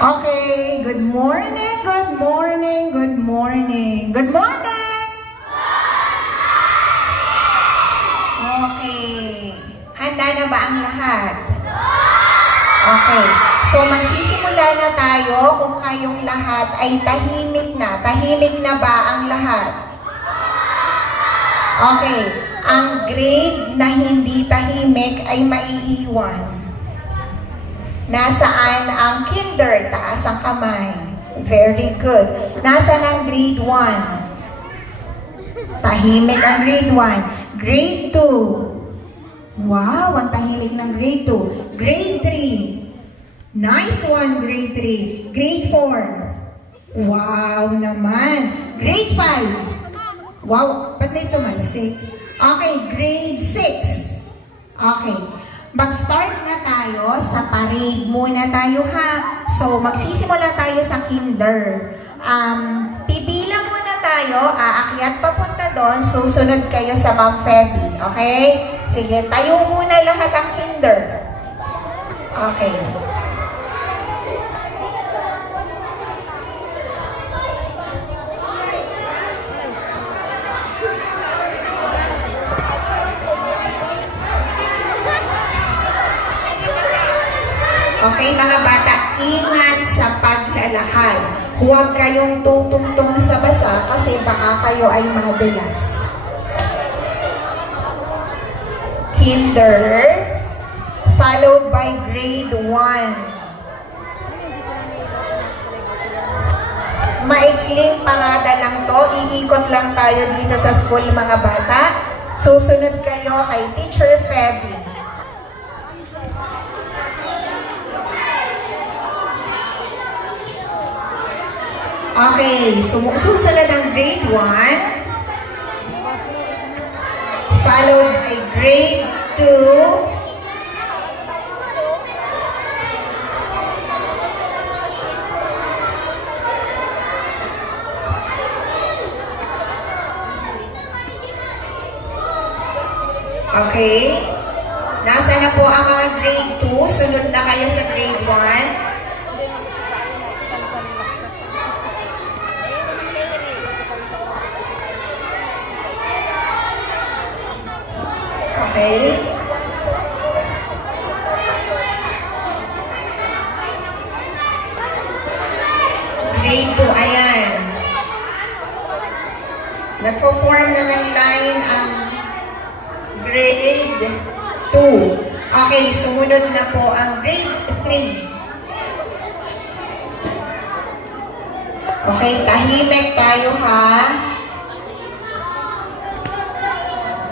Okay, good morning, good morning, good morning. Good morning! Okay. Handa na ba ang lahat? Okay. So magsisimula na tayo kung kayong lahat ay tahimik na. Tahimik na ba ang lahat? Okay. Ang grade na hindi tahimik ay maiiwan. Nasaan ang kinder? Taas ang kamay. Very good. Nasaan ang grade 1? Tahimik ang grade 1. Grade 2. Wow, ang tahimik ng grade 2. Grade 3. Nice one, grade 3. Grade 4. Wow naman. Grade 5. Wow, ba't may tumalsik? Okay, grade 6. Okay. Mag-start na tayo sa parade muna tayo ha. So, magsisimula tayo sa kinder. Pibilang muna tayo, aakyat papunta doon, susunod kayo sa Ma'am Feby. Okay? Sige, tayo muna lahat ang kinder. Okay. Okay mga bata, ingat sa paglalakad. Huwag kayong tutungtong sa basa kasi baka kayo ay madulas. Kinder, followed by grade 1. Maikling parada lang to, iikot lang tayo dito sa school mga bata. Susunod kayo kay Teacher Feby. Okay, susunod ang grade 1, followed by grade 2, okay, nasa na po ang mga grade 2, sunod na kayo sa grade 1. Okay. Grade 2, ayan. Nagpo-form na ng line ang grade 2. Okay, sumunod na po ang grade 3. Okay, tahimik tayo ha.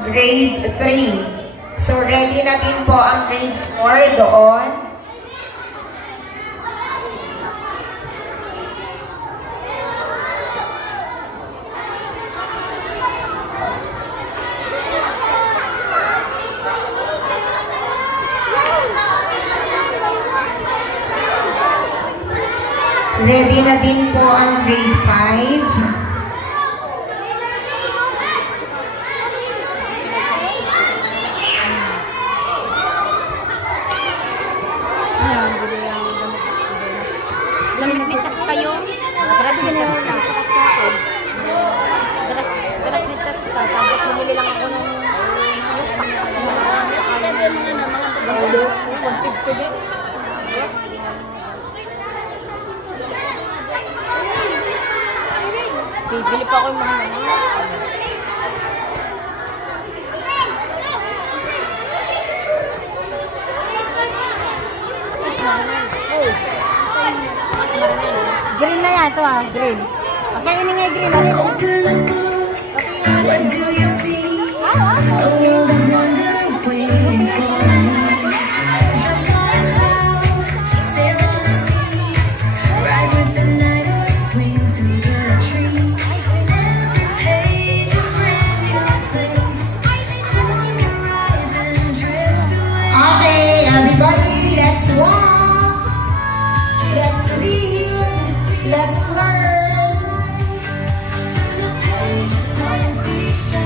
Grade 3. So, ready na din po ang grade 4 doon. Ready na din po ang grade 5. Lamig-mitsas kayo. Daras-mitsas ka. Daras-mitsas ka. Tapos bumili lang ako ng bibili pa ako yung mga green na yan, ito green. Okay, ini nga green. Open a book, what do you see? A world of wonder waiting for me. Jump on a cloud, sail on the sea, ride with the night or swing through the trees. Every page a brand new place. Close your eyes and drift away. Okay, everybody, let's walk. Let's read. Let's learn. Turn the pages, don't be shy.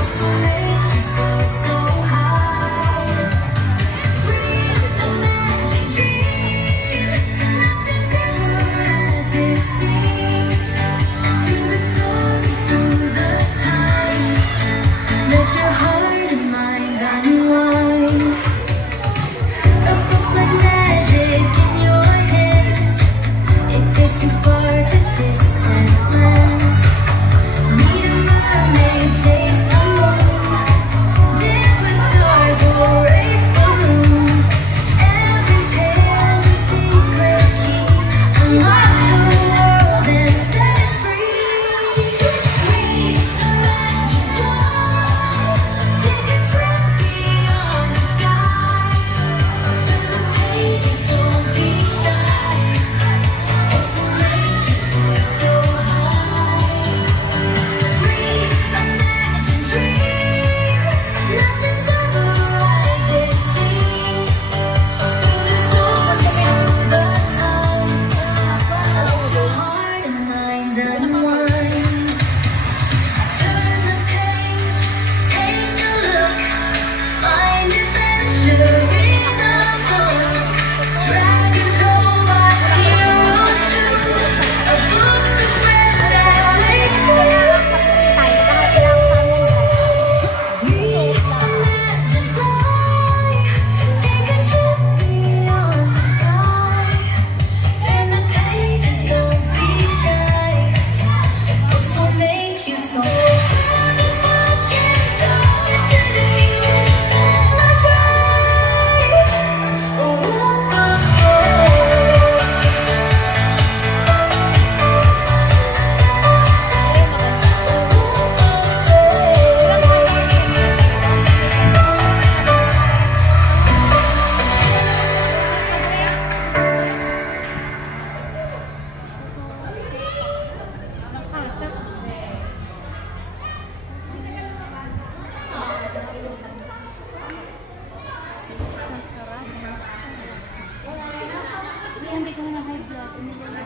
It's meant to soar so high. Breathe a magic dream.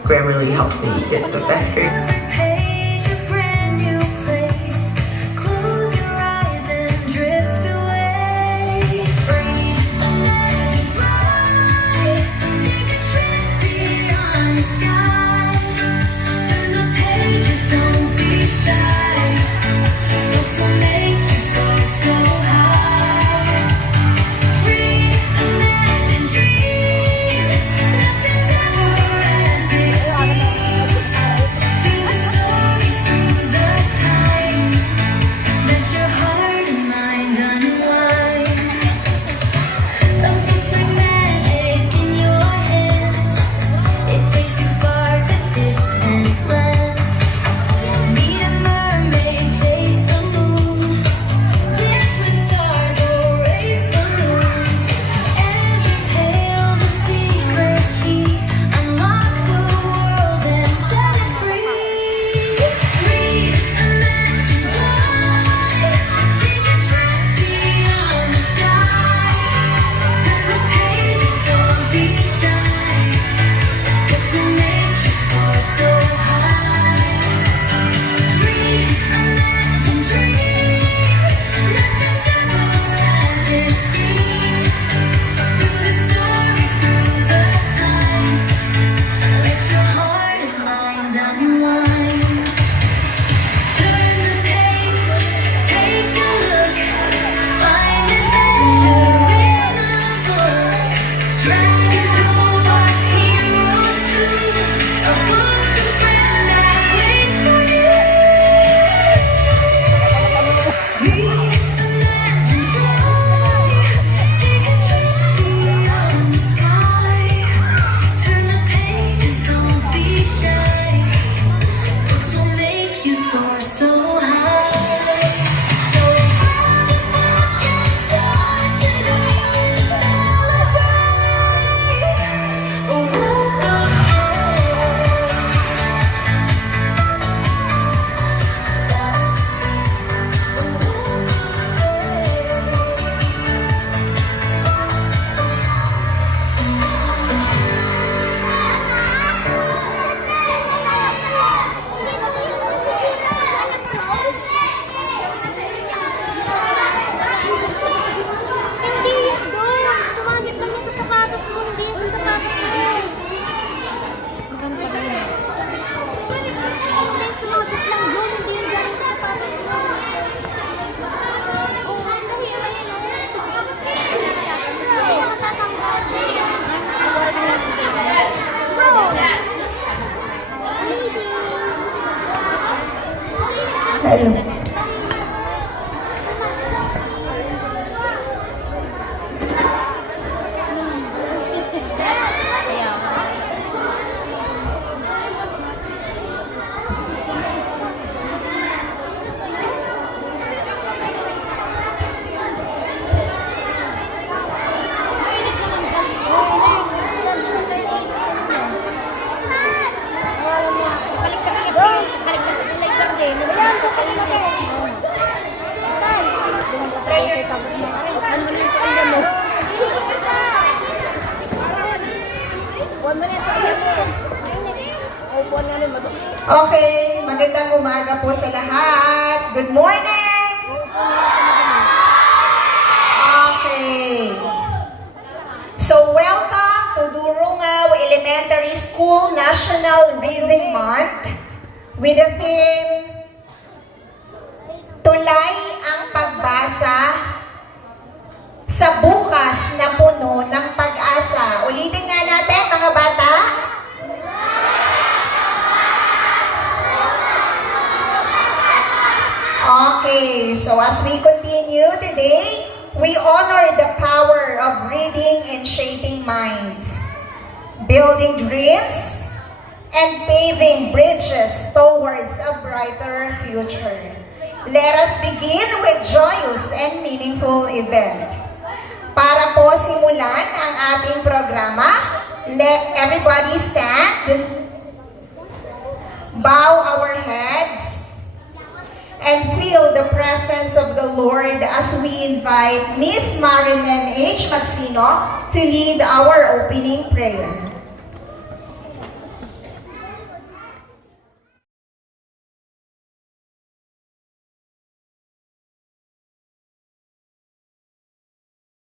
Grammarly helps me get the best grades. Page, a brand new place. Close your eyes and drift away. Breathe, imagine, fly. Take a trip beyond the sky. Turn the pages, don't be shy. Books will make you soar so high. Breathe, imagine, dream. Nothing's ever as it seems. Through the stories, through the time. Let your heart and mind unwind. A book's like magic in your hands. It takes you far to distant lands. Meet a mermaid, chase the moon. Dance with stars or race balloons. Every tale's a secret key. Unlock the world and set it free. Breathe, imagine, fly. Take a trip beyond the sky. Turn the pages, don't be shy. Books will make you soar so high. Breathe, imagine, dream. Nothing's ever as it seems. Through the stories, through the time. Let your heart and mind unwind. Turn the page, take a look. Find adventure in a book. Dragons, robots, heroes too. A book's a friend that waits for you. Read, imagine, fly. Take a trip beyond the sky. Turn the pages, don't be shy. Books will make you soar so high. So grab a book and start today. Celebrate a world of Hindi, doon. Sumagit lang yung sapatos mo. Hindi yung sapatos mo. Maganda ba yun? Hindi, sumagit lang doon. Hindi yung ganun sapatos mo. Oo, ang nahira yun. Kasi nakatatanggal. Hello. Balik ka sa kulay verde. Ayan, ito kanina ba? Prayer. Ano mo yung pangga mo? 1 minute. Upuan nga nun, madumi. Okay, magandang umaga po sa lahat. Good morning! Okay. So, welcome to Durungaw Elementary School National Reading Month with the theme, Tulay ang pagbasa sa bukas na puno ng pag-asa. Ulitin nga natin, mga bata. Okay, so as we continue today, we honor the power of reading and shaping minds, building dreams, and paving bridges towards a brighter future. Let us begin with joyous and meaningful event. Para po simulan ang ating programa, let everybody stand, bow our heads, and feel the presence of the Lord as we invite Miss Marinan H. Magsino to lead our opening prayer.